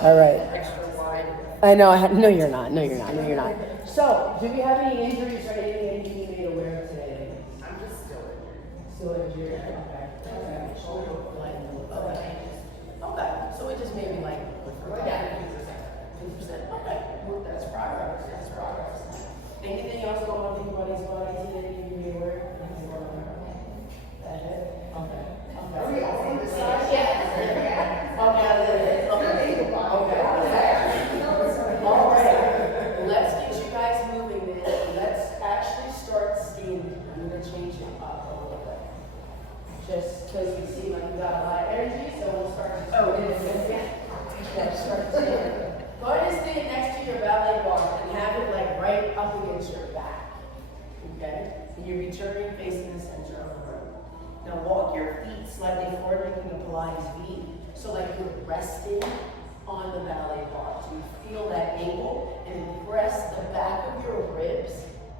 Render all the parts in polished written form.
All right. Extra wide. I know. No, you're not. No, you're not. No, you're not. So, do we have any injuries or anything you made aware of today? I'm just still injured. Still injured. Okay. Okay. Shoulder blend. Okay. Okay. So it just maybe like Yeah. 2%. Okay. Well, that's progress. That's progress. Anything else going on in anybody's body today you made aware of? That it? Okay. Are we all on the side? Okay. Okay. All right. Let's get you guys moving then. Let's actually start standing. I'm going to change it up a little bit. Just because you seem like you got a lot of energy, so we'll start to start standing. Go ahead and stand next to your ballet bar and have it like right up against your back. Okay? And you're returning facing the center of the room. Now walk your feet slightly forward, making a Pilates V. So like you're resting on the ballet bar. So you feel that angle and then press the back of your ribs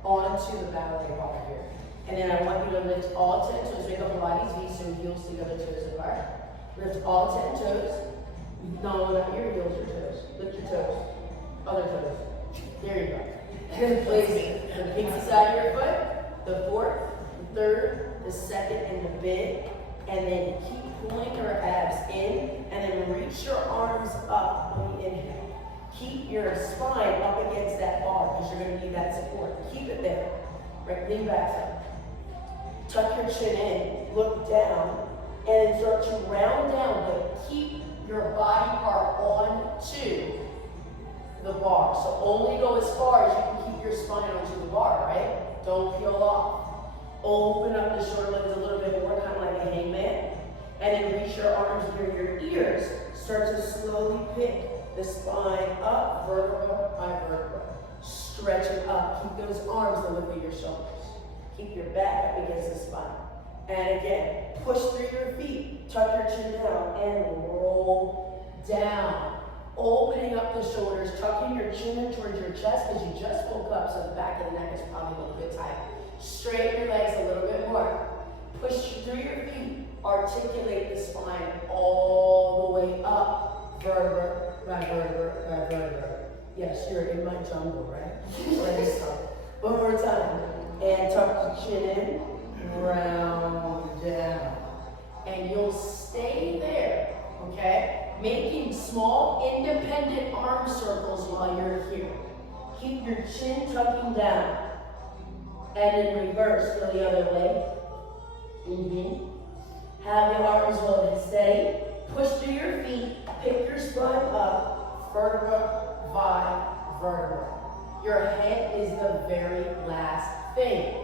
onto the ballet bar here. And then I want you to lift all 10 toes. Make a Pilates V so heels to the other toes apart. Lift all 10 toes. No, not your heels, your toes. Lift your toes. Other toes. There you go. And then place the pinky side of your foot, the fourth, the third, the second, and the big. And then keep pulling your abs in, and then reach your arms up on the inhale. Keep your spine up against that bar because you're going to need that support. Keep it there. Right, lean back some. Tuck your chin in, look down, and then start to round down, but keep your body part onto the bar. So only go as far as you can keep your spine onto the bar, right? Don't peel off. Open up the shoulder blades a little bit more, kind of like a hangman. And then reach your arms near your ears. Start to slowly pick the spine up, vertebra by vertebra. Stretch it up. Keep those arms the width of your shoulders. Keep your back up against the spine. And again, push through your feet. Tuck your chin down and roll down. Opening up the shoulders, tucking your chin in towards your chest because you just woke up, so the back of the neck is probably a little bit tight. Straighten your legs a little bit more. Push through your feet. Articulate the spine all the way up. Vertebra by vertebra by vertebra. Yes, you're in my jungle, right? Let me start. One more time. And tuck the chin in. Round down. And you'll stay there, okay? Making small independent arm circles while you're here. Keep your chin tucking down. And in reverse, go the other way. Have your arms loaded steady. Push through your feet. Pick your spine up. Vertebra by vertebra. Your head is the very last thing.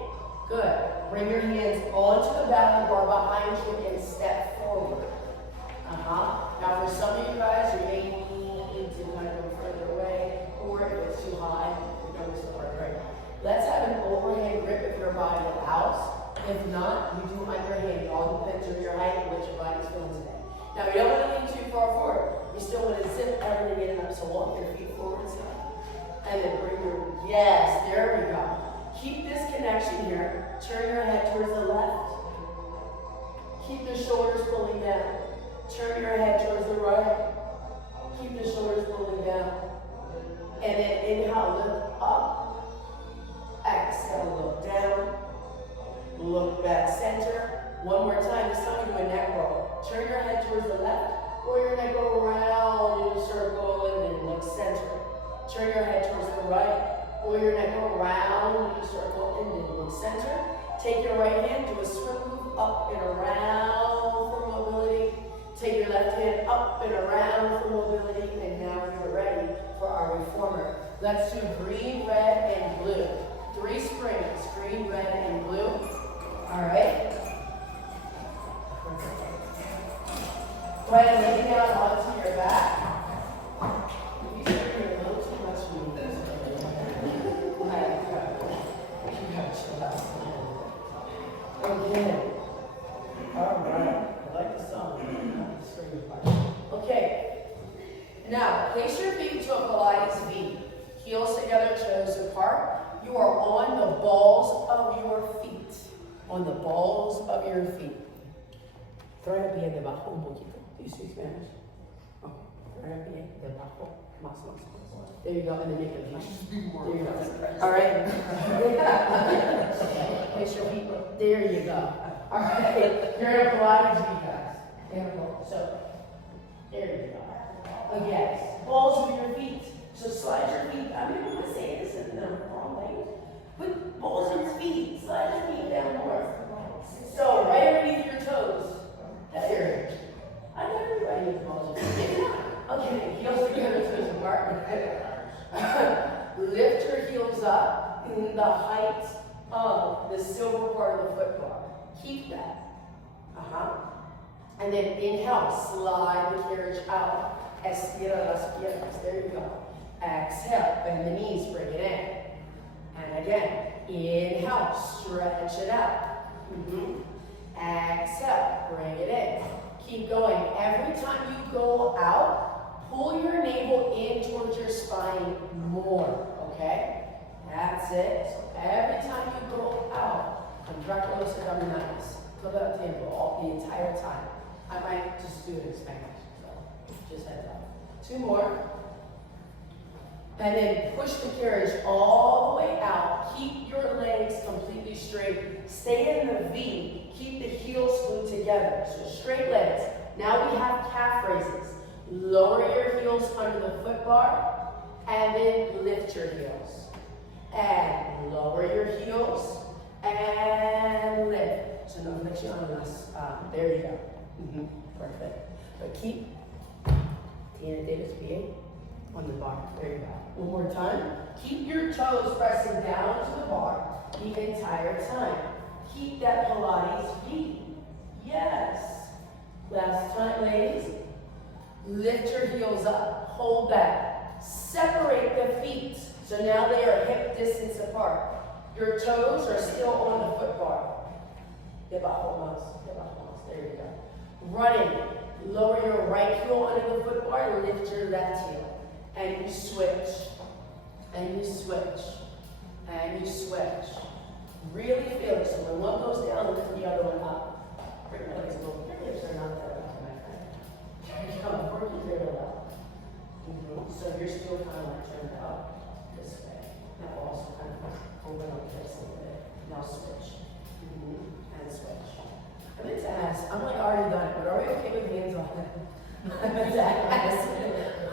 Good. Bring your hands onto the ballet bar behind you and step forward. Now for some of you guys, you may need to kind of go further away, or if it's too high, you're going to start right. Let's have an overhand grip if your body allows. If not, you do underhand. It all depends on your height and what your body's feeling today. Now you don't want to lean too far forward. You still want to zip everything in up. So walk your feet forward and then bring your, yes, there we go. Keep this connection here. Turn your head towards the left. Keep the shoulders pulling down. Turn your head towards the right. Keep the shoulders pulling down. And then inhale, look up. Exhale, look down. Look back center. One more time. This time we do a neck roll. Turn your head towards the left. Roll your neck around in a circle and then look center. Turn your head towards the right. Roll your neck around in a circle and then look center. Take your right hand, do a swim move up and around for mobility. Take your left hand up and around for mobility. And now you're ready for our reformer. Let's do green, red, and blue. 3 springs, green, red, and blue. All right. Go ahead and lay down onto your back. If you start getting a little too much movement, you gotta chill out. Okay. All right. I like the song. Okay. Now, place your feet to a Pilates V. Heels together, toes apart. You are on the balls of your feet. On the balls of your feet. Trae bien debajo un poquito. Do you speak Spanish? Okay. Trae bien debajo, más. There you go, and then make a V. Just be more. There you go. All right. Place your feet. There you go. All right. You're in a Pilates, you guys. Beautiful. So, there you go. Again, balls with your feet. So slide your feet. I'm going to say this in the wrong language. Put balls in your feet. Slide your feet down more. So, right underneath your toes. That area. I got everybody with balls in your feet. Okay, heels together, toes apart. Lift your heels up in the height of the silver part of the foot bar. Keep that. And then inhale, slide the carriage out. Estira las piernas. There you go. Exhale, bend the knees, bring it in. And again, inhale, stretch it out. Exhale, bring it in. Keep going. Every time you go out, pull your navel in towards your spine more, okay? That's it. So every time you go out, contract los abdominales. Todo el tiempo, the entire time. I might just do it in Spanish, so just heads up. 2 more. And then push the carriage all the way out. Keep your legs completely straight. Stay in the V. Keep the heels glued together. So straight legs. Now we have calf raises. Lower your heels under the foot bar, and then lift your heels. And lower your heels, and lift. So no flexion unless, there you go. Perfect. But keep, Tina Davis PA on the bar. There you go. One more time. Keep your toes pressing down to the bar the entire time. Keep that Pilates V. Yes. Last time, ladies. Lift your heels up. Hold that. Separate the feet. So now they are hip distance apart. Your toes are still on the foot bar. Debajo más, debajo más. There you go. Running. Lower your right heel under the foot bar. Lift your left heel. And you switch. And you switch. And you switch. Really feel it. So when one goes down, lift the other one up. Bring your legs a little. Your hips are not that up, my friend. Here you go. Work your middle up. So you're still kind of like turned out this way. Now also kind of open up this a little bit. Now switch. And switch. I meant to ask, I'm like already done it, but are we okay with hands on it? I meant to ask.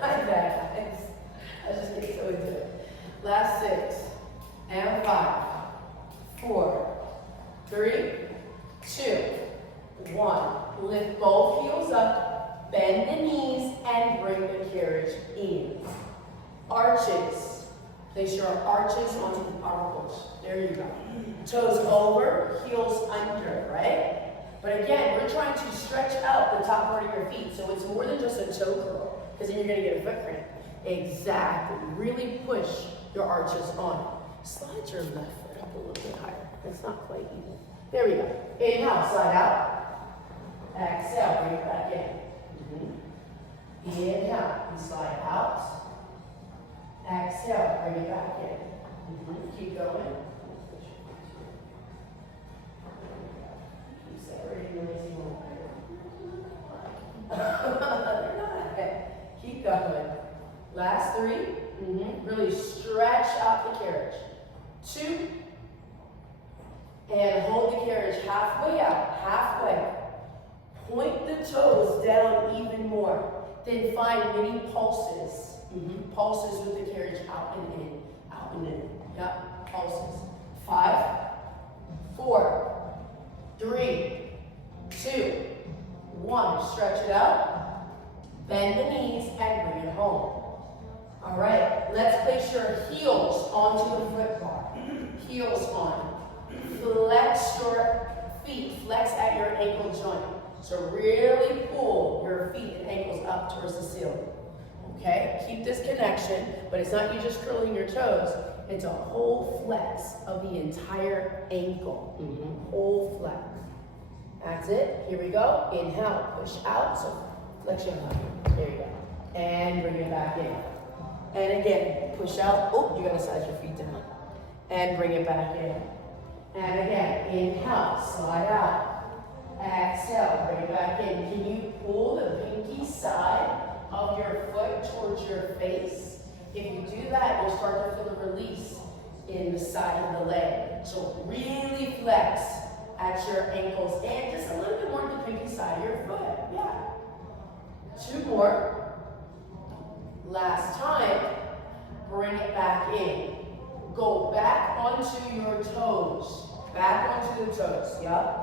My bad, guys. I just get so into it. Last 6. And 5. 4. 3. 2. 1. Lift both heels up, bend the knees, and bring the carriage in. Arches. Place your arches onto the power push. There you go. Toes over, heels under, right? But again, we're trying to stretch out the top part of your feet, so it's more than just a toe curl, because then you're going to get a foot cramp. Exactly. Really push your arches on. Slide your left foot up a little bit higher. It's not quite even. There we go. Inhale, slide out. Exhale, bring it back in. Inhale, and slide out. Exhale, bring it back in. Keep going. Keep separating your legs even more. Keep going. Last 3. Really stretch out the carriage. 2. And hold the carriage halfway out, halfway. Point the toes down even more. Then find mini pulses. Pulses with the carriage out and in, out and in. Yep, pulses. 5, 4, 3, 2, 1. Stretch it out. Bend the knees and bring it home. All right, let's place your heels onto the foot bar. Heels on. Flex your feet. Flex at your ankle joint. So really pull your feet and ankles up towards the ceiling. Okay? Keep this connection, but it's not you just curling your toes. It's a whole flex of the entire ankle. Whole flex. That's it. Here we go. Inhale, push out. So flex your leg. There you go. And bring it back in. And again, push out. Oh, you gotta size your feet down. And bring it back in. And again, inhale, slide out. Exhale, bring it back in. Can you pull the pinky side of your foot towards If you do that, you'll start to feel a release in the side of the leg. So really flex at your ankles and just a little bit more to the pinky side of your foot. Yeah. 2 more. Last time. Bring it back in. Go back onto your toes. Back onto the toes. Yep.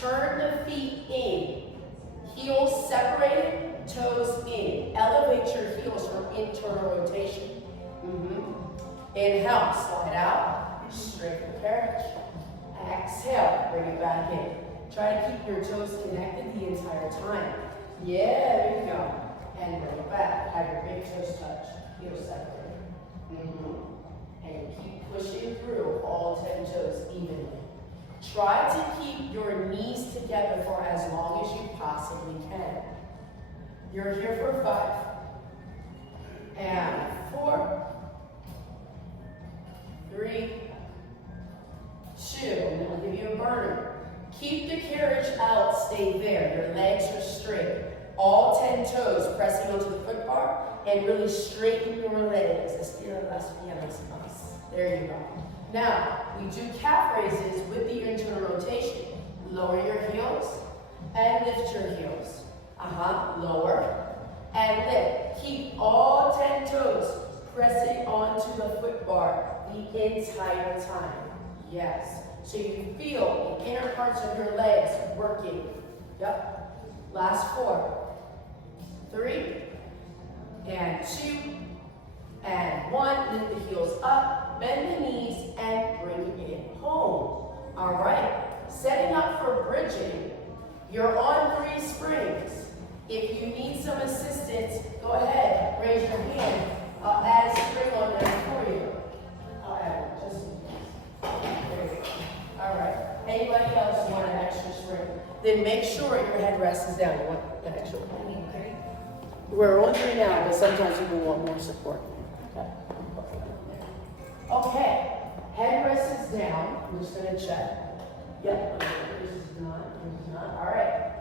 Turn the feet in. Heels separated, toes in. Elevate your heels from internal rotation. Inhale, slide out, straighten the carriage. Exhale, bring it back in. Try to keep your toes connected the entire time. Yeah, there you go. And bring it back. Have your big toes touch. Heels separated. And you keep pushing through all 10 toes evenly. Try to keep your knees together for as long as you possibly can. You're here for 5. And 4. 3. 2. And then we'll give you a burner. Keep the carriage out, stay there. Your legs are straight. All 10 toes pressing onto the foot bar and really straighten your legs. There you go. Now, we do calf raises with the internal rotation. Lower your heels and lift your heels. Lower and lift. Keep all 10 toes pressing onto the foot bar the entire time. Yes. So you feel the inner parts of your legs working. Yep. Last 4. 3. And 2. And 1. Lift the heels up. Bend the knees and bring it home. All right. Setting up for bridging. You're on 3 springs. If you need some assistance, go ahead. Raise your hand. I'll add a spring on there for you. I'll add it just in case. There you go. All right. Anybody else want an extra spring? Then make sure your headrest is down. You want an extra one? We're on 3 now, but sometimes people want more support. Okay, headrest is down. I'm just going to check. Yep, this is not. All right.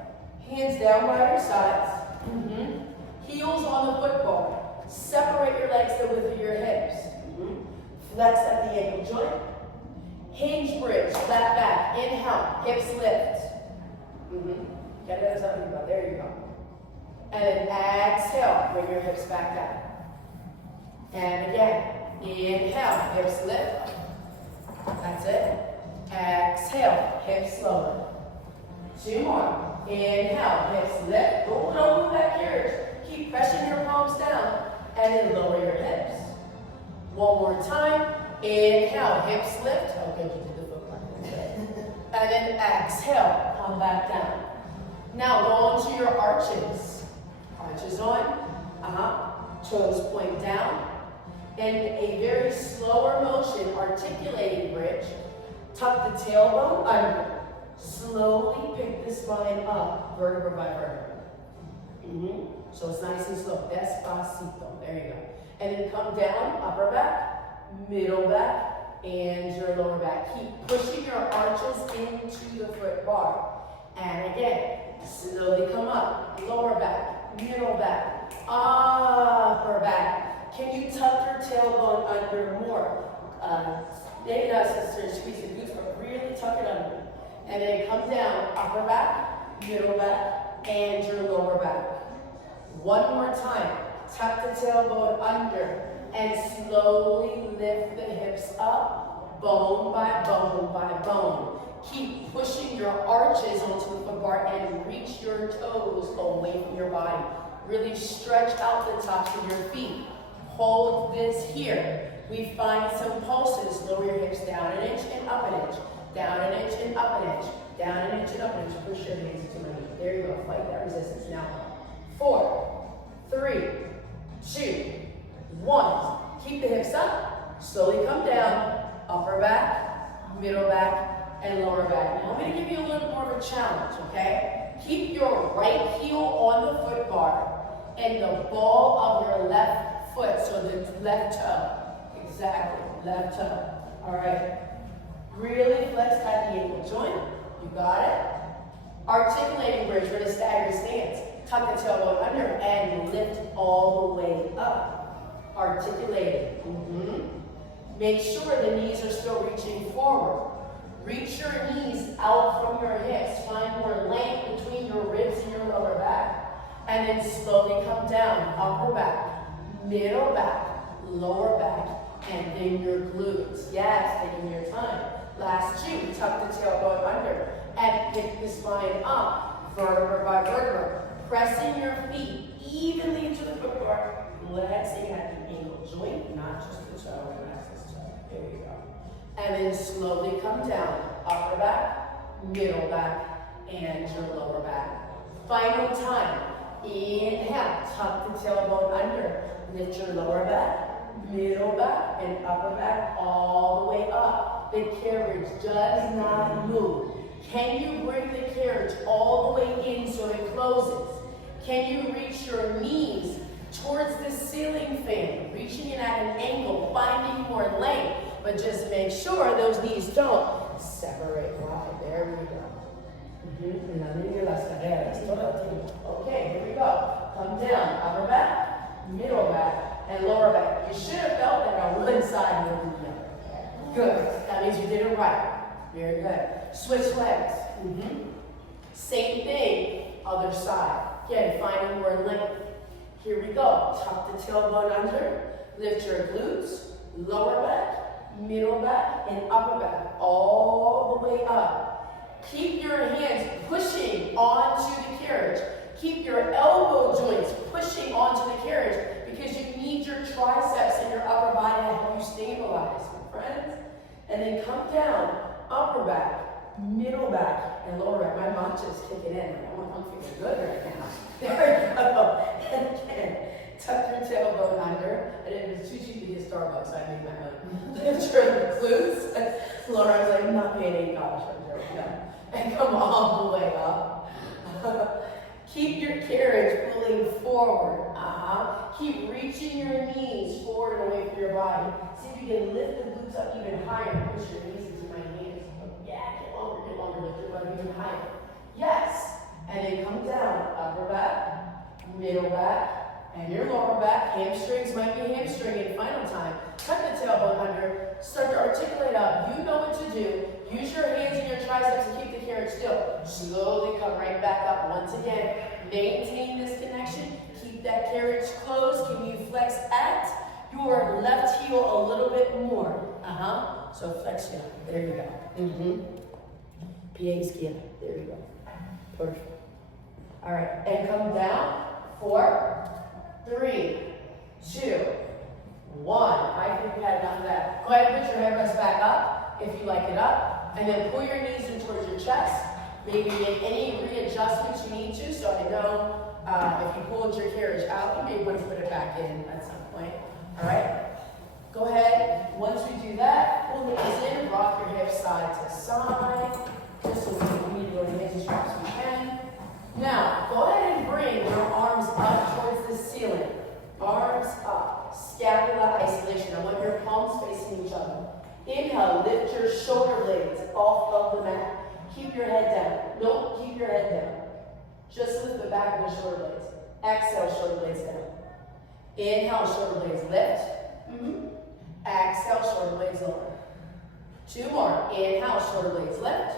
Hands down by your sides. Heels on the foot bar. Separate your legs to the width of your hips. Flex at the ankle joint. Hinge bridge, flat back. Inhale, hips lift. Get that as I'm talking about. There you go. And then exhale, bring your hips back down. And again. Inhale, hips lift. That's it. Exhale, hips lower. 2 more. Inhale, hips lift. Don't move that carriage. Keep pressing your palms down and then lower your hips. 1 more time. Inhale, hips lift. Oh, good, you did the foot part. And then exhale, come back down. Now go on to your arches. Arches on. Toes point down. In a very slower motion, articulating bridge, tuck the tailbone under. Slowly pick the spine up, vertebra by vertebra. So it's nice and slow. Despacito. There you go. And then come down, upper back, middle back, and your lower back. Keep pushing your arches into the foot bar. And again, slowly come up, lower back, middle back, upper back. Can you tuck your tailbone under more? Maybe not necessarily squeeze the glutes, but really tuck it under. And then come down, upper back, middle back, and your lower back. 1 more time. Tuck the tailbone under and slowly lift the hips up, bone by bone by bone. Keep pushing your arches onto the foot bar and reach your toes away from your body. Really stretch out the tops of your feet. Hold this here. We find some pulses. Lower your hips down an inch and up an inch. Down an inch and up an inch. Down an inch and up an inch. Push your hands to my knee. There you go. Fight that resistance. Now, 4, 3, 2, 1. Keep the hips up. Slowly come down. Upper back, middle back, and lower back. Now I'm going to give you a little bit more of a challenge, okay? Keep your right heel on the foot bar and the ball of your left foot, so the left toe. Exactly, left toe. All right. Really flex at the ankle joint. You got it? Articulating bridge, we're in a staggered stance. Tuck the tailbone under and lift all the way up. articulated. Make sure the knees are still reaching forward. Reach your knees out from your hips. Find more length between your ribs and your lower back. And then slowly come down. Upper back, middle back, lower back, and then your glutes. Yes, taking your time. Last two, tuck the tailbone under and pick the spine up, vertebra by vertebra. Pressing your feet evenly into the footwork. Let's say you have the ankle joint, not just the toe, not just the toe. There you go. And then slowly come down. Upper back, middle back, and your lower back. Final time. Inhale, tuck the tailbone under. Lift your lower back, middle back, and upper back all the way up. The carriage does not move. Can you bring the carriage all the way in so it closes? Can you reach your knees towards the ceiling fan, reaching it at an angle, finding more length, but just make sure those knees don't separate wide. There we go. Okay, here we go. Come down, upper back, middle back, and lower back. You should have felt that on one side more than the other. Good. That means you did it right. Very good. Switch legs. Same thing, other side. Again, finding more length. Here we go. Tuck the tailbone under. Lift your glutes, lower back, middle back, and upper back, all the way up. Keep your hands pushing onto the carriage. Keep your elbow joints pushing onto the carriage because you need your triceps and your upper body to help you stabilize, my friends. And then come down, upper back, middle back, and lower back. My matcha is kicking in. I'm feeling good right now. There we go. And again, tuck your tailbone under. And it was too cheap to get Starbucks, so I made my own. Lift your glutes. Laura was like, I'm not paying $8 for it. No. And come all the way up. Keep your carriage pulling forward. Keep reaching your knees forward and away from your body. See if you can lift the glutes up even higher. Push your knees into my hands. Yeah, get longer, lift your butt even higher. Yes. And then come down, upper back, middle back, and your lower back. Hamstrings might be hamstringing. Final time. Tuck the tailbone under. Start to articulate up. You know what to do. Use your hands and your triceps to keep the carriage still. Slowly come right back up once again. Maintain this connection. Keep that carriage closed. Can you flex at your left heel a little bit more? So flex it up. There you go. Pie izquierda. There you go. Perfect. All right. And come down. 4, 3, 2, 1. I think we had enough of that. Go ahead and put your headrest back up if you like it up. And then pull your knees in towards your chest. Maybe make any readjustments you need to. So I know if you pulled your carriage out, you may want to put it back in at some point. All right? Go ahead. Once we do that, pull the knees in, rock your hips side to side. Just so we need to go to hands as sharp as we can. Now, go ahead and bring your arms up towards the ceiling. Arms up. Scapula isolation. I want your palms facing each other. Inhale, lift your shoulder blades off of the mat. Keep your head down. Don't keep your head down. Just lift the back of the shoulder blades. Exhale, shoulder blades down. Inhale, shoulder blades lift. Exhale, shoulder blades lower. 2 more. Inhale, shoulder blades lift.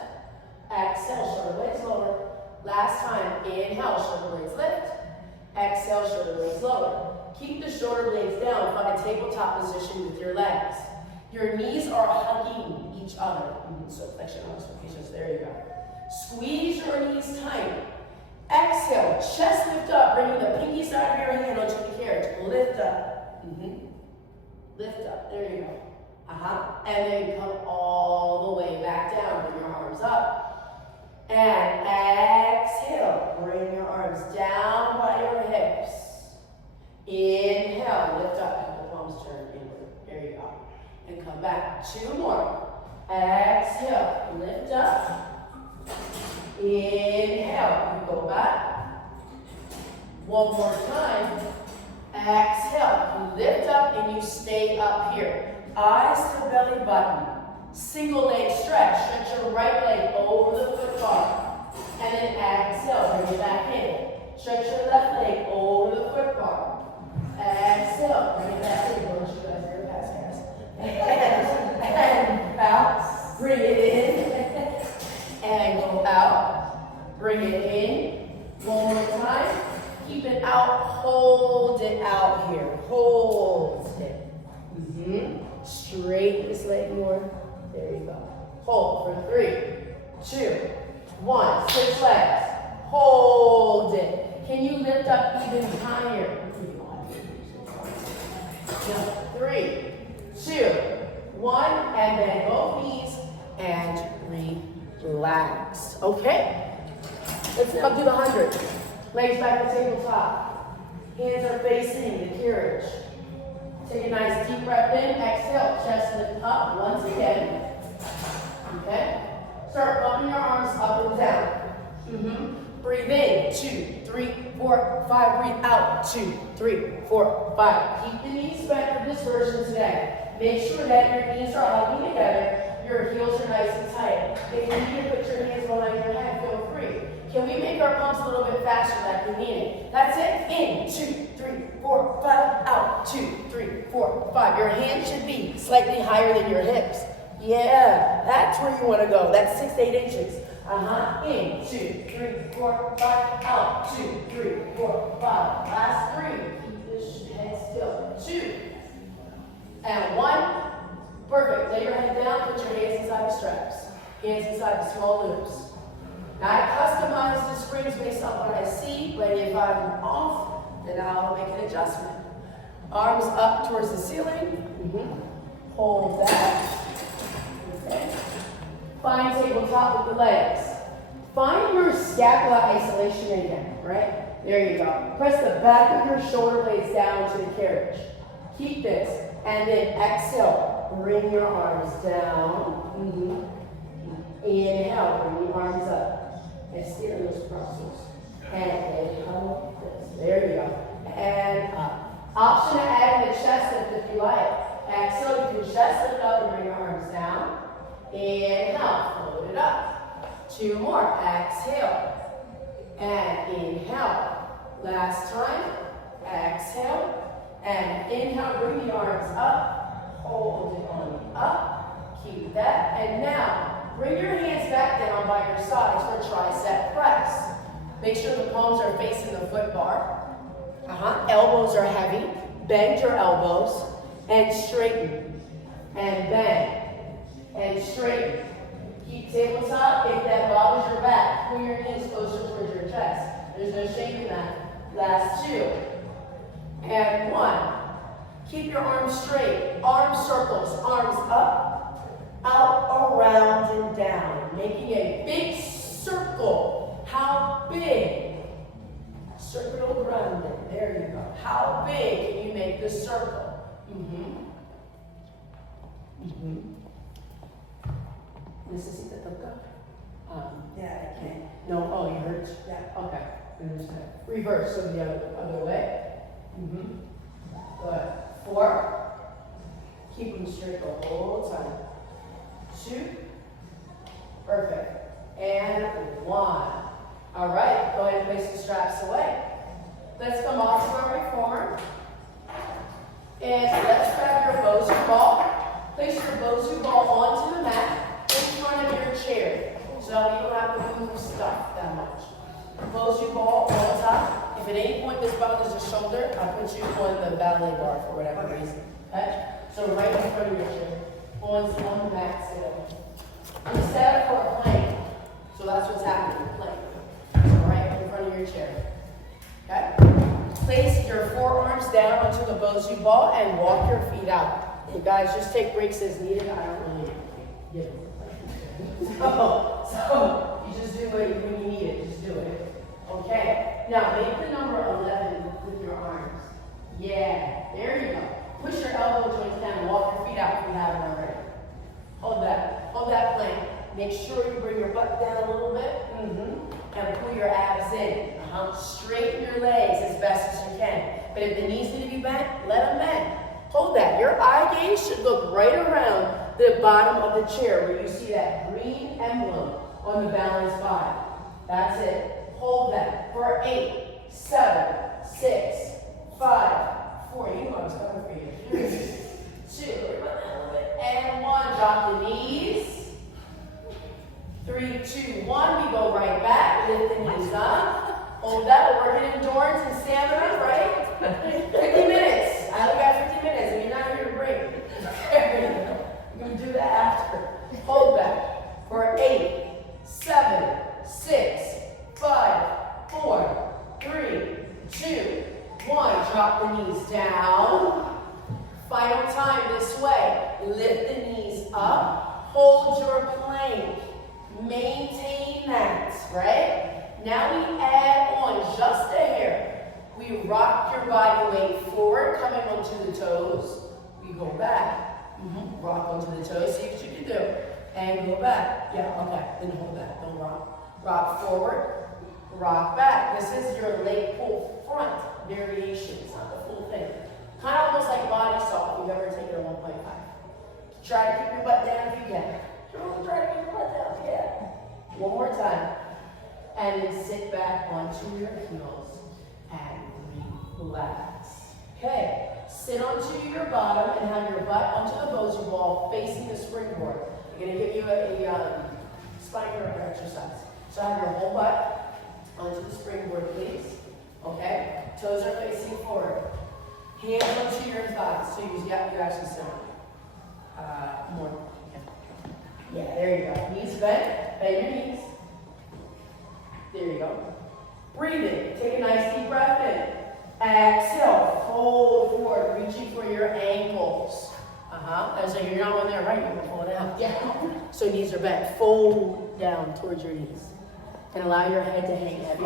Exhale, shoulder blades lower. Last time. Inhale, shoulder blades lift. Exhale, shoulder blades lower. Keep the shoulder blades down. Find a tabletop position with your legs. Your knees are hugging each other. So flexion arms, there you go. Squeeze your knees tight. Exhale, chest lift up, bringing the pinky side of your hand onto the carriage. Lift up. Lift up, there you go. And then come all the way back down. Bring your arms up. And exhale, bring your arms down by your hips. Inhale, lift up, have the palms turn inward. There you go. And come back. 2 more. Exhale, lift up. Inhale, you go back. 1 more time. Exhale, you lift up and you stay up here. Eyes to belly button. Single leg stretch. Stretch your right leg over the foot bar. And then exhale, bring it back in. Stretch your left leg over the foot bar. Exhale, bring it back in. hold it out here. Hold it. Straighten this leg more. There you go. Hold for 3, 2, 1. Switch legs. Hold it. Can you lift up even higher? 3, 2, 1, and then both knees and relax. Okay? Let's now do the 100. Legs back to tabletop. Hands are facing the carriage. Take a nice deep breath in. Exhale. Chest lift up once again. Okay? Start bumping your arms up and down. Breathe in. 2, 3, 4, 5. Breathe out. 2, 3, 4, 5. Keep the knees bent for this version today. Make sure that your knees are hugging together. Your heels are nice and tight. If you need to put your hands behind your head, feel free. Can we make our pumps a little bit faster like we mean it? That's it. In. 2, 3, 4, 5. Out. 2, 3, 4, 5. Your hands should be slightly higher than your hips. Yeah, that's where you want to go. That's 6 to 8 inches. In. 2, 3, 4, 5. Out. 2, 3, 4, 5. Last 3. Keep this head still. 2. And 1. Perfect. Lay your head down. Put your hands inside the straps. Hands inside the small loops. Now I customize the springs based on what I see, but if I'm off, then I'll make an adjustment. Arms up towards the ceiling. Hold that. Okay. Find tabletop with the legs. Find your scapula isolation again, right? There you go. Press the back of your shoulder blades down to the carriage. Keep this. And then exhale. Bring your arms down. Inhale. Bring your arms up. And steer those muscles. And inhale. There you go. And up. Option to add in the chest lift if you like. Exhale. You can chest lift up and bring your arms down. Inhale. Float it up. 2 more. Exhale. And inhale. Last time. Exhale. And inhale, bring the arms up, hold it on up, keep that. And now, bring your hands back down by your sides for tricep press. Make sure the palms are facing the foot bar. Elbows are heavy. Bend your elbows and straighten. And bend. And straighten. Keep tabletop. If that bothers your back, pull your knees closer towards your chest. There's no shame in that. Last 2. And 1. Keep your arms straight. Arm circles. Arms up, out, around, and down. Making a big circle. How big? Circle around it. There you go. How big can you make this circle? Necesita tocar? Yeah, I can't. No? Oh, you hurt? Yeah. Okay. Understand. Reverse, so the other way. Good. 4. Keep them straight the whole time. 2. Perfect. And 1. All right. Go ahead and place the straps away. Let's come off to our reformer. And let's grab your Bosu ball. Place your Bosu ball onto the mat in front of your chair. So you don't have to move stuff that much. Bosu ball on top. If at any point this bothers your shoulder, I'll put you on the ballet bar for whatever reason. Okay? So right in front of your chair. On the mat still. I'm set up for a plank. So that's what's happening, plank. So right in front of your chair. Okay? Place your forearms down onto the Bosu ball and walk your feet out. You guys just take breaks as needed. I don't really give them. So you just do it when you need it. Just do it. Okay. Now make the number 11 with your arms. Yeah. There you go. Push your elbow joints down. Walk your feet out if you haven't already. Hold that. Hold that plank. Make sure you bring your butt down a little bit. And pull your abs in. Straighten your legs as best as you can. But if the knees need to be bent, let them bend. Hold that. Your eye gaze should look right around the bottom of the chair where you see that green emblem on the balanced body. That's it. Hold that for 8, 7, 6, 5, 4. You know what's coming for you. 2, and 1. Drop the knees. 3, 2, 1. We go right back. Lift the knees up. Hold that. We're working endurance and stamina, right? drop the knees down. Final time this way. Lift the knees up. Hold your plank. Maintain that, right? Now we add on just a hair. We rock your body weight forward, coming onto the toes. We go back. Rock onto the toes. See what you can do. And go back. Yeah, okay. Then hold that. Don't rock. Rock forward. Rock back. This is your leg pull front variation. It's not the full thing. Kind of almost like body salt if you've ever taken a 1.5. Try to keep your butt down if you can. Try to keep your butt down. Yeah. One more time. And then sit back onto your heels and relax. Okay. Sit onto your bottom and have your butt onto the bocce ball facing the springboard. I'm going to give you a spine curl exercise. So have your whole butt onto the springboard, please. Okay? Toes are facing forward. Hands onto your thighs. So you actually sit on. More. Yeah, there you go. Knees bent. Bend your knees. There you go. Breathing. Take a nice deep breath in. Exhale. Fold forward. Reaching for your ankles. As like you're not on there, right? You're going to pull it out. Yeah. So knees are bent. Fold down towards your knees. And allow your head to hang heavy.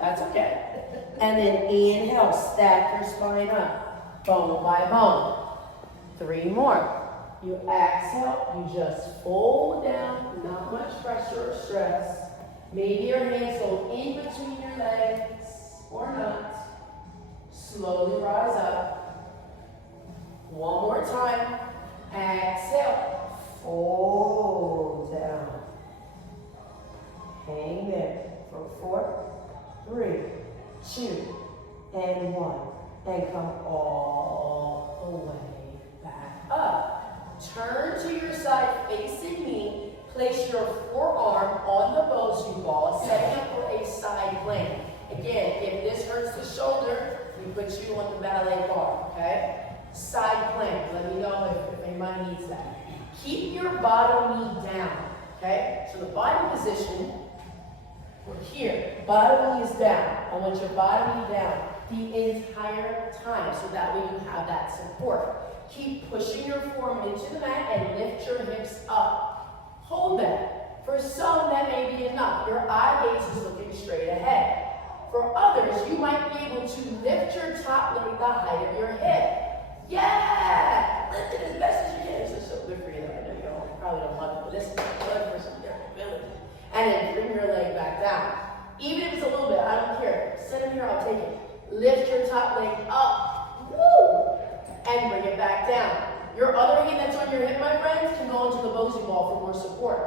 That's okay. And then inhale. Stack your spine up. Bone by bone. 3 more. You exhale, you just fold down, not much pressure or stress. Maybe your hands go in between your legs or not. Slowly rise up. One more time. Exhale, fold down. Hang there for 4, 3, 2, and 1. And come all the way back up. Turn to your side facing me. Place your forearm on the bocce ball, setting up for a side plank. Again, if this hurts the shoulder, we put you on the ballet bar, okay? Side plank. Let me know if anybody needs that. Keep your bottom knee down, okay? So the body position, we're here. Bottom knee is down. I want your bottom knee down the entire time, so that way you have that support. Keep pushing your forearm into the mat and lift your hips up. Hold that. For some, that may be enough. Your eye gaze is looking straight ahead. For others, you might be able to lift your top leg the height of your hip. Yeah! Lift it as best as you can. This is so good for you. I know you probably don't love it, but this is good for some durability. And then bring your leg back down. Even if it's a little bit, I don't care. Sit in here, I'll take it. Lift your top leg up. Woo! And bring it back down. Your other hand that's on your hip, my friends, can go into the bocce ball for more support.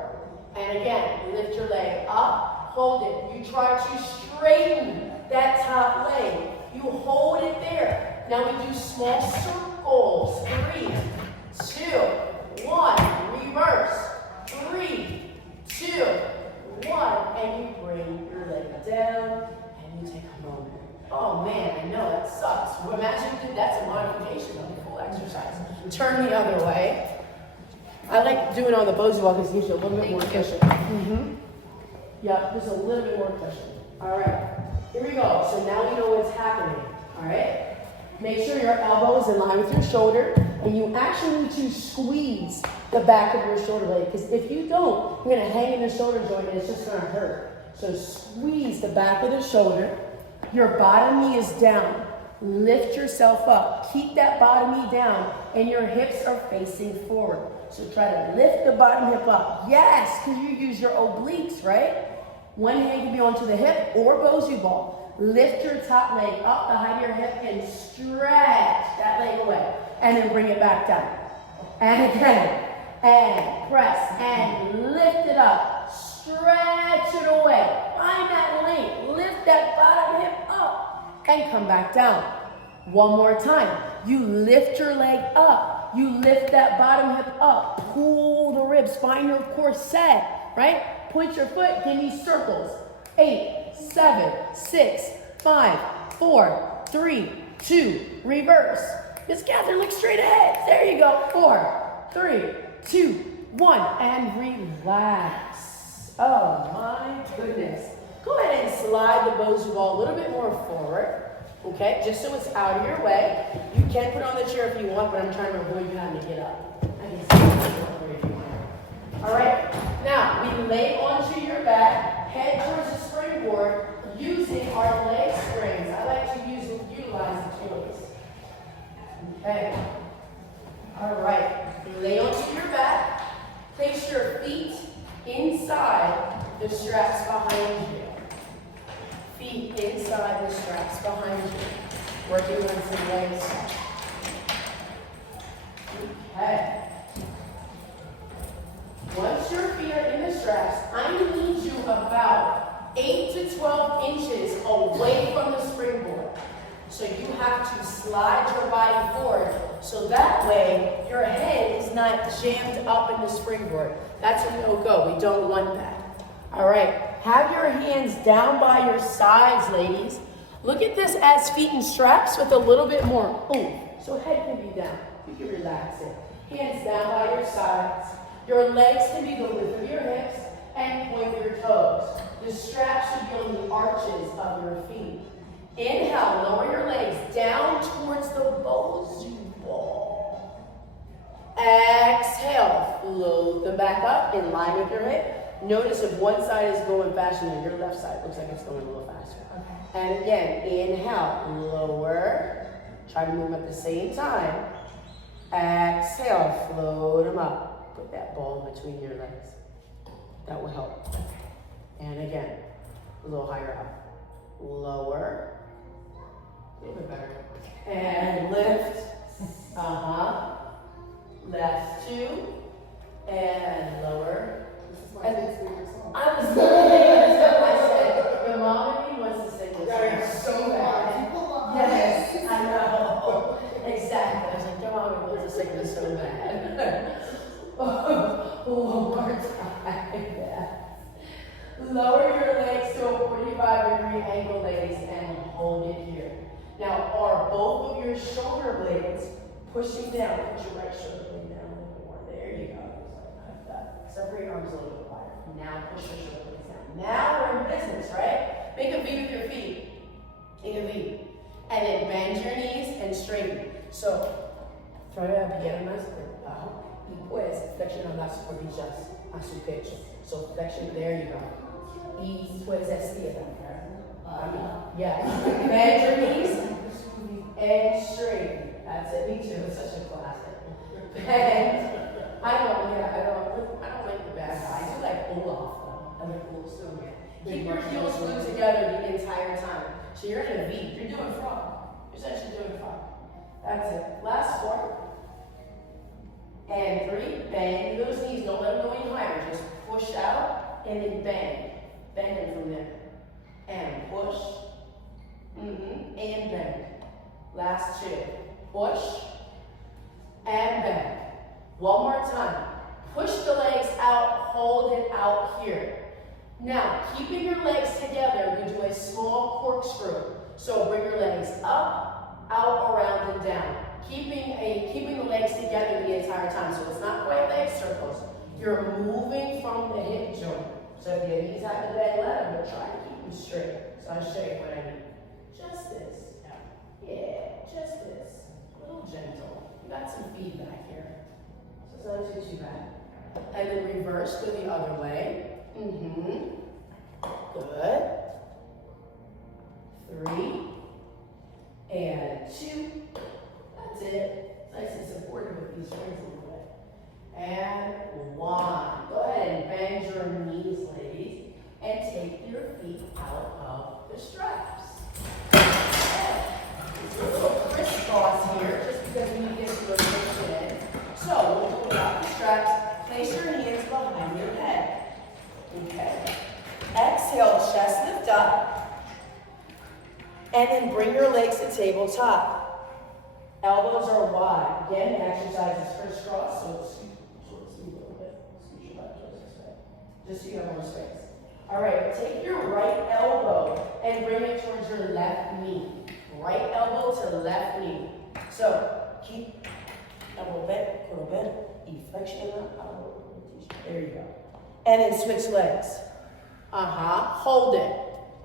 And again, lift your leg up, hold it. You try to straighten that top leg. You hold it there. Now we do small circles. 3, 2, 1. Reverse. 3, 2, 1. And you bring your leg down and you take a moment. Oh man, I know that sucks. Well, imagine you did that's a modification of the full exercise. Turn the other way. I like doing it on the bocce ball because it gives you a little bit more cushion. Yep, just a little bit more cushion. All right, here we go. So now we know what's happening. All right, make sure your elbow is in line with your shoulder, and you actually need to squeeze the back of your shoulder blade because if you don't, you're gonna hang in the shoulder joint and it's just gonna hurt. So squeeze the back of the shoulder. Your bottom knee is down. Lift yourself up. Keep that bottom knee down and your hips are facing forward. So try to lift the bottom hip up. Yes, because you use your obliques, right? One hand can be onto the hip or bocce ball. Lift your top leg up the height of your hip and stretch that leg away. And then bring it back down. And again. And press and lift it up. Stretch it away. Find that length. Lift that bottom hip up and come back down. One more time. You lift your leg up. You lift that bottom hip up. Pull the ribs. Find your core set, right? Point your foot. Give me circles. 8, 7, 6, 5, 4, 3, 2. Reverse. Miss Catherine, look straight ahead. There you go. 4, 3, 2, 1. And relax. Oh my goodness. Go ahead and slide the bocce ball a little bit more forward. Okay, just so it's out of your way. You can put it on the chair if you want, but I'm trying to avoid you having to get up. I can sit if you want. All right, now we lay onto your back, head towards the springboard, using our leg springs. I like to utilize the toes. Okay. All right. Lay onto your back. Place your feet inside the straps behind you. Feet inside the straps behind you. Working on some legs. Okay. Once your feet are in the straps, I need you about 8 to 12 inches away from the springboard. So you have to slide your body forward so that way your head is not jammed up in the springboard. That's a no-go. We don't want that. All right. Have your hands down by your sides, ladies. Look at this as feet in straps with a little bit more oomph. So head can be down. You can relax it. Hands down by your sides. Your legs can be the width of your hips and point your toes. The straps should be on the arches of your feet. Inhale, lower your legs down towards the bosu ball. Exhale, float them back up in line with your hip. Notice if one side is going faster than your left side, looks like it's going a little faster. Okay. And again, inhale, lower. Try to move at the same time. Exhale, float them up. Put that ball between your legs. That will help. And again, a little higher up. Lower. A little bit better. And lift. Left 2. And lower. This is my next favorite song. I was literally thinking this. I said, your mom and me wants to sing this song so bad. Yes, I know. Exactly. I was like, your mom wants to sing this so bad. One more time. Yes. Lower your legs to a 45-degree angle, ladies, and hold it here. Now, are both of your shoulder blades pushing down? Put your right shoulder blade down a little bit more. There you go. Just like that. Separate your arms a little bit wider. Now push your shoulder blades down. Now we're in business, right? Make a V with your feet. Make a V. And then bend your knees and straighten. So, try to get a nice bow. Y pues flexionar las rodillas a su pecho. So flexion, there you go. Y puedes estirar. Yeah. Bend your knees and straighten. That's it. Me too. It's such a classic. Bend. I don't like the bad guys. I do like Olaf though. I like Olaf so good. Keep your heels glued together the entire time. So you're in a V. You're doing frog. You're actually doing frog. That's it. Last 4. And 3, bend those knees. Don't let them go any higher. Just push out and then bend. Bend them from there. And push. And bend. Last 2. Push and bend. One more time. Push the legs out. Hold it out here. Now, keeping your legs together, we do a small corkscrew. So bring your legs up, out, around, and down. Keeping the legs together the entire time. So it's not quite leg circles. You're moving from the hip joint. So if your knees have to bend, let them, but try to keep them straight. So I'll show you what I mean. Just this. Yeah, just this. A little gentle. You got some feedback here. So it's not too bad. And then reverse, go the other way. Good. 3 and 2. That's it. Nice and supportive with these strings a little bit. And 1. Go ahead and bend your knees, ladies, and take your feet out of the straps. It's a little crisscross here, just because we need this rotation in. So we'll pull out the straps. Place your hands behind your head. Okay. Exhale, chest lift up. And then bring your legs to tabletop. Elbows are wide. Again, the exercise is crisscross, so scoot a little bit. Scoot your butt towards this way. Just so you have more space. All right, take your right elbow and bring it towards your left knee. Right elbow to left knee. So, keep elbow bent, a little bit. Flexion up. There you go. And then switch legs. Hold it.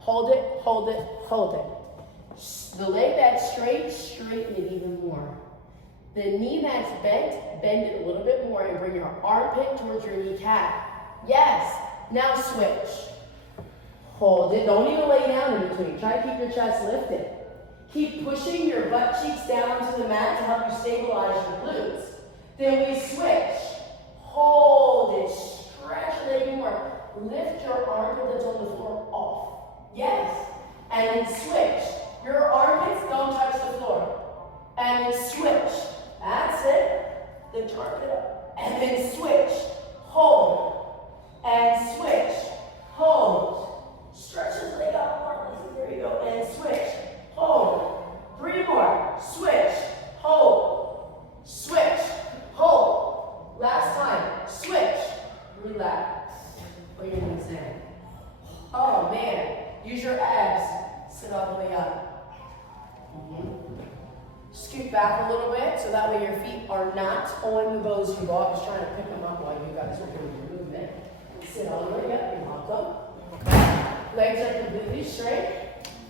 Hold it, hold it, hold it. The leg that's straight, straighten it even more. The knee that's bent, bend it a little bit more and bring your armpit towards your kneecap. Yes. Now switch. Hold it. Don't need to lay down in between. Try to keep your chest lifted. Keep pushing your butt cheeks down to the mat to help you stabilize your glutes. Then we switch. Hold it. Stretch it even more. Lift your armpit that's on the floor off. Yes. And then switch. Your armpits don't touch the floor. And then switch. That's it. Lift your armpit up. And then switch. Hold. And switch. Hold. Stretch his leg out more. There you go. And switch. Hold. 3 more. Switch. Hold. Switch. Hold. Last time. Switch. Relax. Put your knees in. Oh man. Use your abs. Sit all the way up. Scoot back a little bit so that way your feet are not on the bows you ball. I was trying to pick them up while you guys were doing your movement. Sit all the way up. You're welcome. Legs are completely straight.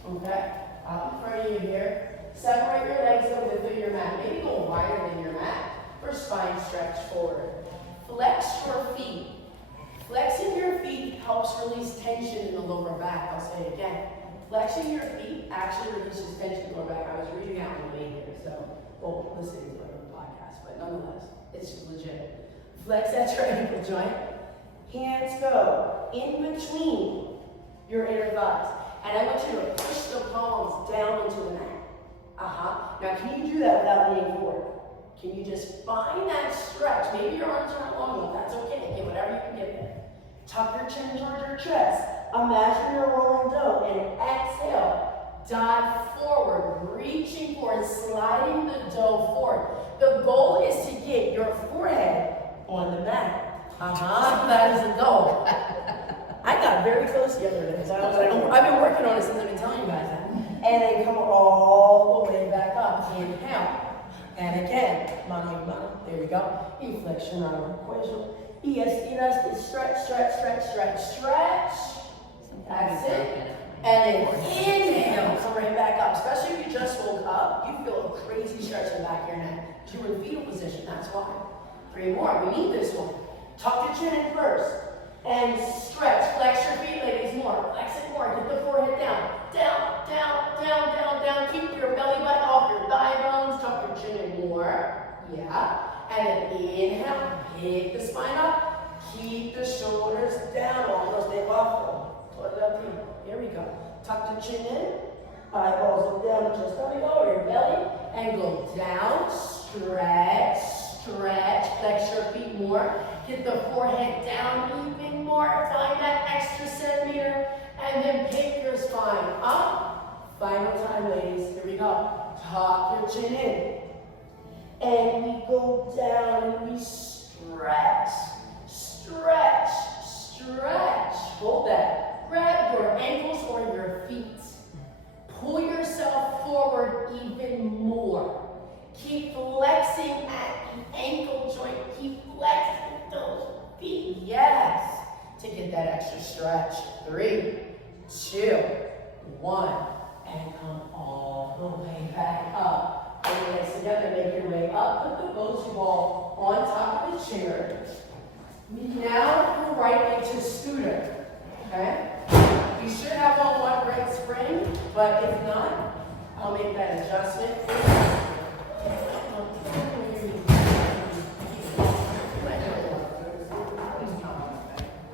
Okay. Out in front of you here. Separate your legs the width of your mat. Maybe go wider than your mat for spine stretch forward. Flex your feet. Flexing your feet helps release tension in the lower back. I'll say it again. Flexing your feet actually releases tension in the lower back. I was reading out on the way here, so, well, listening to it on the podcast, but nonetheless, it's legit. Flex that triangle joint. Hands go in between your inner thighs. And I want you to push the palms down into the mat. Now, can you do that without leaning forward? Can you just find that stretch? Maybe your arms aren't long enough. That's okay. Get whatever you can get there. Tuck your chin towards your chest. Imagine you're rolling dough and exhale. Dive forward, reaching forward, sliding the dough forward. The goal is to get your forehead on the mat. That is the goal. I got very close the other day. So I was like, I've been working on it since I've been telling you guys that. And then come all the way back up. Inhale. And again, mano, mano. There you go. Inflection out of cuello. Y estiras, stretch, stretch, stretch, stretch, stretch. That's it. And then inhale, come right back up. Especially if you just woke up, you feel a crazy stretch in the back of your neck. You're in fetal position, that's why. 3 more, we need this one. Tuck your chin in first. And stretch, flex your feet, ladies, more. Flex it more, get the forehead down. Down, down, down, down, down. Keep your belly button off your thigh bones. Tuck your chin in more. Yeah. And then inhale, pick the spine up. Keep the shoulders down. Almost they off. Here we go. Tuck the chin in. Eyeballs look down, just belly lower your belly. And go down, stretch, stretch. Flex your feet more. Get the forehead down even more. Find that extra centimeter. And then pick your spine up. Final time, ladies. Here we go. Tuck your chin in. And we go down and we stretch, stretch, stretch. Hold that. Grab your ankles or your feet. Pull yourself forward even more. Keep flexing at the ankle joint. Keep flexing those feet. Yes. To get that extra stretch. 3, 2, 1. And come all the way back up. Put your legs together, make your way up. Put the Bosu ball on top of the chair. Now your right leg to scooter. Okay? You should have on one right spring, but if not, I'll make that adjustment.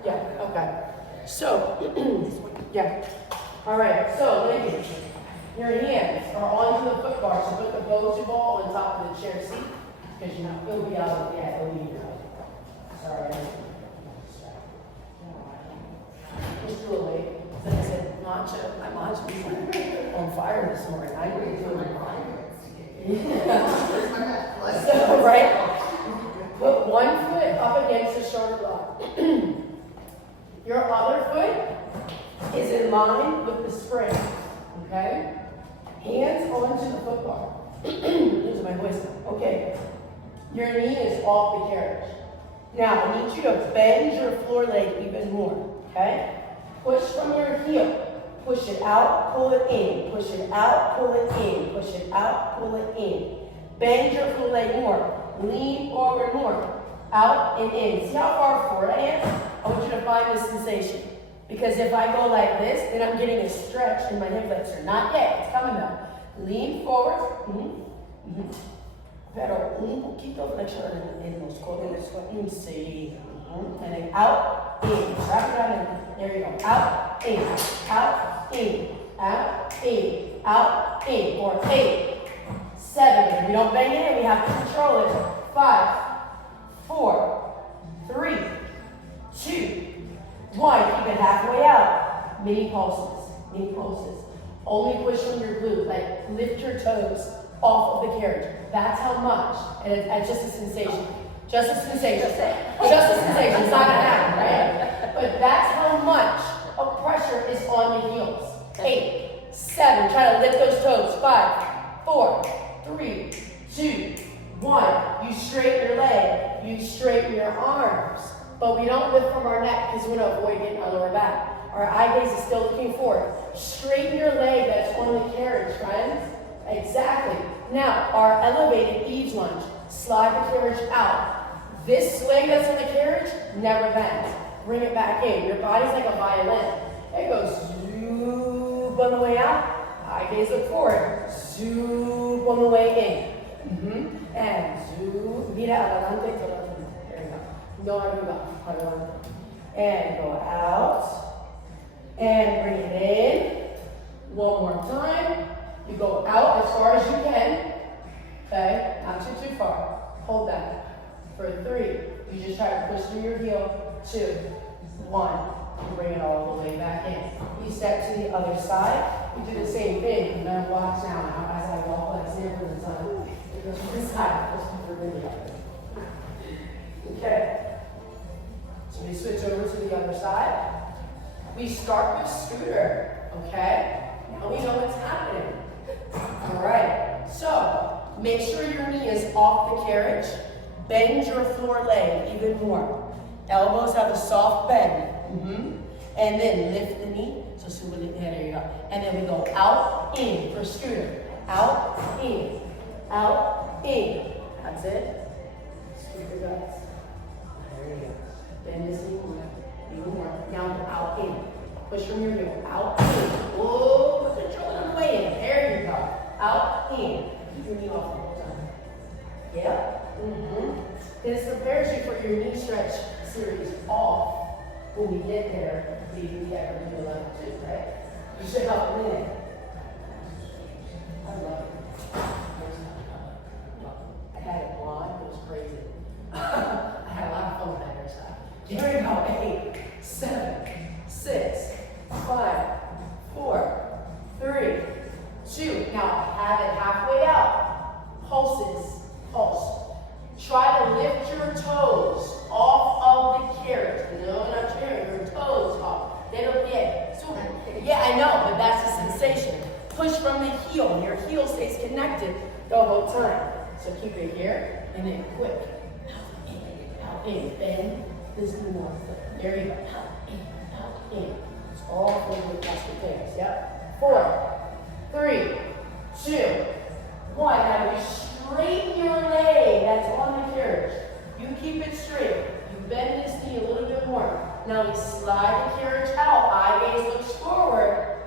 Yeah, okay. So, yeah. All right, so ladies, your hands are onto the foot bar. So put the Bosu ball on top of the chair seat, because you know, it'll be out of the it'll be here. Sorry. Just do it late. Like I said, my matcha was on fire this morning. I agree to it. So, right? Put one foot up against the shoulder block. Your other foot is in line with the spring. Okay? Hands onto the foot bar. Losing my voice now. Okay. Your knee is off the carriage. Now, I need you to bend your floor leg even more. Okay? Push from your heel. Push it out, pull it in. Push it out, pull it in. Push it out, pull it in. Bend your full leg more. Lean forward more. Out and in. See how far forward I am? I want you to find this sensation. Because if I go like this, then I'm getting a stretch in my hip flexor. Not yet. It's coming though. Lean forward. Pero un poquito flexión en los codos. Sí. And then out, in. Wrap it around in. There you go. Out, in. Out, in. Out, in. Out, in. For 8, 7. If we don't bang it in, we have to control it. 5, 4, 3, 2, 1. Keep it halfway out. Mini pulses. Mini pulses. Only push from your glute. Like lift your toes off of the carriage. That's how much. And it's just a sensation. Just a sensation. Just a sensation. It's not gonna happen, right? But that's how much of pressure is on the heels. 8, 7. Try to lift those toes. 5, 4, 3, 2, 1. You straighten your leg. You straighten your arms. But we don't lift from our neck because we want to avoid getting our lower back. Our eye gaze is still looking forward. Straighten your leg that's on the carriage, friends. Exactly. Now, our elevated eaves lunge. Slide the carriage out. This leg that's on the carriage never bends. Bring it back in. Your body's like a violin. It goes zoop on the way out. Eye gaze look forward. Zoop on the way in. And zoop. Mira adelante. There you go. No arriba. Adelante. And go out. And bring it in. One more time. You go out as far as you can. Okay? Not too far. Hold that. For 3, you just try to push through your heel. 2, 1. And bring it all the way back in. You step to the other side. You do the same thing. And then watch down. As I walk, like zero to the sun. It goes from this side. Push through the other. Okay. So we switch over to the other side. We start with scooter. Okay? Now we know what's happening. All right. So make sure your knee is off the carriage. Bend your floor leg even more. Elbows have a soft bend. And then lift the knee. So super lift the head. There you go. And then we go out, in for scooter. Out, in. Out, in. That's it. Scoot your guts. There you go. Bend this knee more. Even more. Now go out, in. Push from your heel. Out, in. Whoa. Control it on the way in. There you go. Out, in. Keep your knee off the whole time. Yep. This prepares you for your knee stretch series off. When we get there, we get ready to level 2, right? You should help a minute. I love it. I had it blonde, it was crazy. I had a lot of fun with that hairstyle. Here we go. 8, 7, 6, 5, 4, 3, 2. Now have it halfway out. Pulses. Pulse. Try to lift your toes off of the carriage. No, not carriage, your toes off. They don't get. So, yeah, I know, but that's the sensation. Push from the heel. Your heel stays connected the whole time. So keep it here, and then quick. Out, in, bend. This is more. There you go. Out, in. It's all over the basket pairs. Yep. 4, 3, 2, 1. Now you straighten your leg that's on the carriage. You keep it straight. You bend this knee a little bit more. Now we slide the carriage out. Eye gaze looks forward.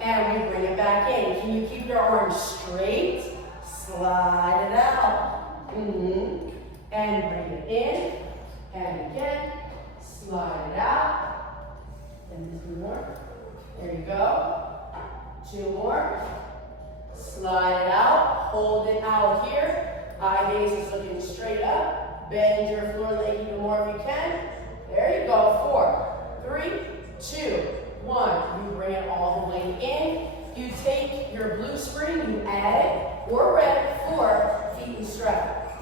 And we bring it back in. Can you keep your arms straight? Slide it out. And bring it in. And again. Slide it out. And 2 more. There you go. 2 more. Slide it out. Hold it out here. Eye gaze is looking straight up. Bend your floor leg even more if you can. There you go. 4, 3, 2, 1. You bring it all the way in. You take your blue spring, you add it, or red for feet and strap.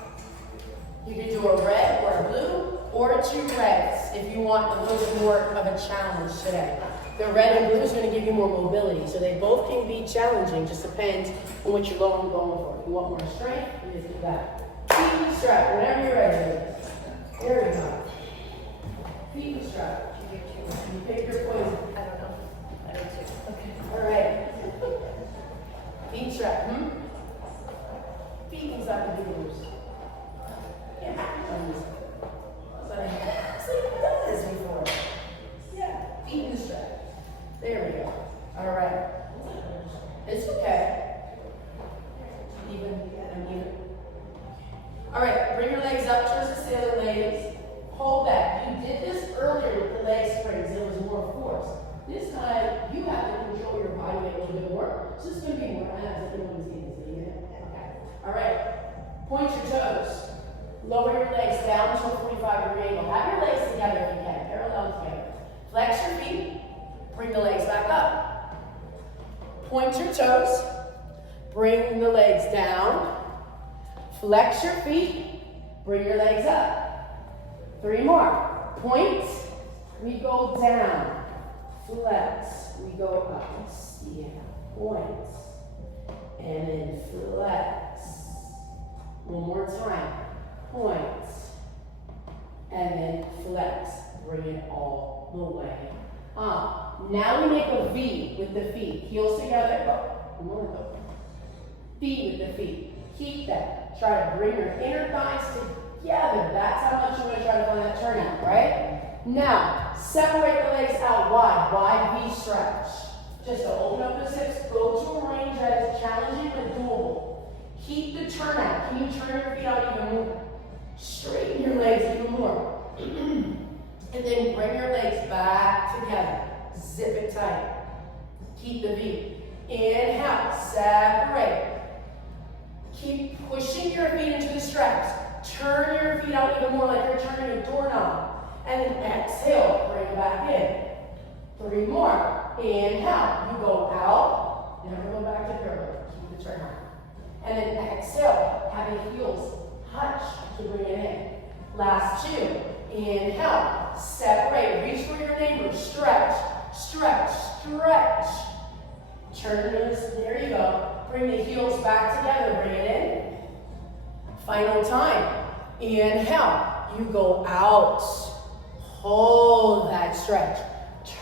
You can do a red or a blue, or 2 reds if you want a little more of a challenge today. The red and blue is going to give you more mobility, so they both can be challenging. Just depends on what you're going for. If you want more strength, you just do that. Feet and strap, whenever you're ready. There we go. Feet and strap. You pick your poison. I don't know. I don't know. All right. Feet strap. Feet inside the fingers. Yeah. So I've done this before. Yeah. Feet in the strap. There we go. All right. It's okay. Even. All right. Bring your legs up towards the ceiling, ladies. Hold that. You did this earlier with the leg springs. There was more force. This time, you have to control your body weight a little bit more. So it's going to be more abs. Everyone's getting this. Okay. All right. Point your toes. Lower your legs down to a 45-degree angle. Have your legs together if you can. Parallel together. Flex your feet. Bring the legs back up. Point your toes. Bring the legs down. Flex your feet. Bring your legs up. 3 more. Point. We go down. Flex. We go up. Yeah. Point. And then flex. One more time. Point. And then flex. Bring it all the way up. Now we make a V with the feet. Heels together. Go. V with the feet. Keep that. Try to bring your inner thighs together. That's how much you want to try to find that turnout, right? Now, separate the legs out wide. Wide V stretch. Just to open up the hips. Go to a range that is challenging but doable. Keep the turnout. Can you turn your feet out even more? Straighten your legs even more. And then bring your legs back together. Zip it tight. Keep the V. Inhale. Separate. Keep pushing your feet into the straps. Turn your feet out even more like you're turning a doorknob. And then exhale. Bring it back in. 3 more. Inhale. You go out. Never go back to parallel. Keep the turn out. And then exhale. Have your heels touch to bring it in. Last 2. Inhale. Separate. Reach for your neighbor. Stretch. Stretch. Stretch. Turn this. There you go. Bring the heels back together. Bring it in. Final time. Inhale. You go out. Hold that stretch.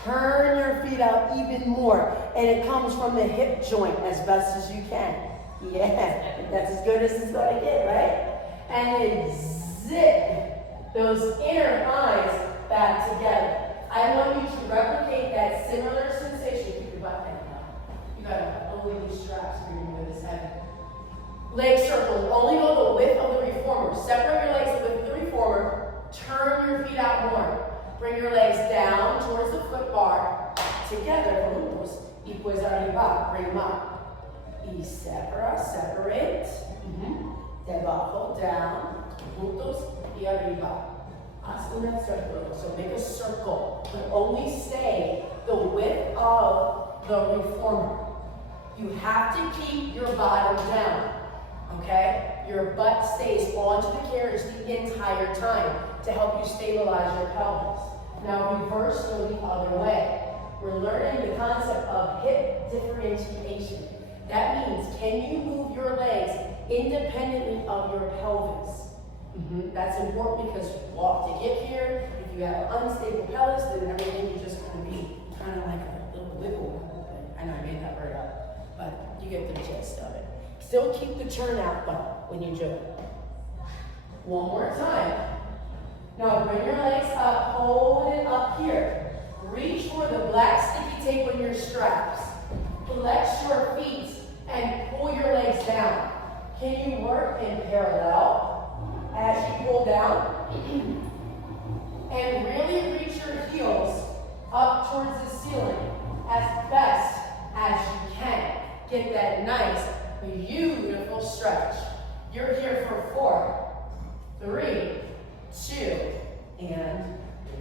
Turn your feet out even more. And it comes from the hip joint as best as you can. Yeah. That's as good as it's going to get, right? And then zip those inner thighs back together. I want you to replicate that similar sensation. Keep your butt down. You gotta only use straps if you're gonna do this heavy. Leg circles. Only go the width of the reformer. Separate your legs with the reformer. Turn your feet out more. Bring your legs down towards the foot bar. Together, juntos. Y pues arriba. Bring them up. Y separate. Debajo, down. Juntos y arriba. Haz una circle. So make a circle, but only stay the width of the reformer. You have to keep your bottom down, okay? Your butt stays onto the carriage the entire time to help you stabilize your pelvis. Now reverse go the other way. We're learning the concept of hip differentiation. That means, can you move your legs independently of your pelvis? That's important because you walk to get here. If you have an unstable pelvis, then everything is just going to be kind of like a little wiggle. I know I made that word up, but you get the gist of it. Still keep the turnout though when you do it. One more time. Now bring your legs up, hold it up here. Reach for the black sticky tape on your straps. Flex your feet and pull your legs down. Can you work in parallel as you pull down? And really reach your heels up towards the ceiling as best as you can. Get that nice, beautiful stretch. You're here for 4, 3, 2, and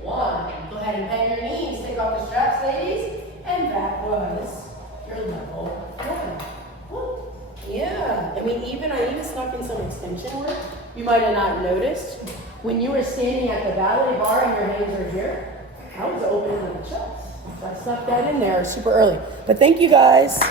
1. Go ahead and bend your knees. Take off the straps, ladies. And that was your level 1. Woo. Yeah. I even snuck in some extension work. You might have not noticed. When you were standing at the ballet bar and your hands are here, I was opening the chest. So I snuck that in there super early. But thank you guys.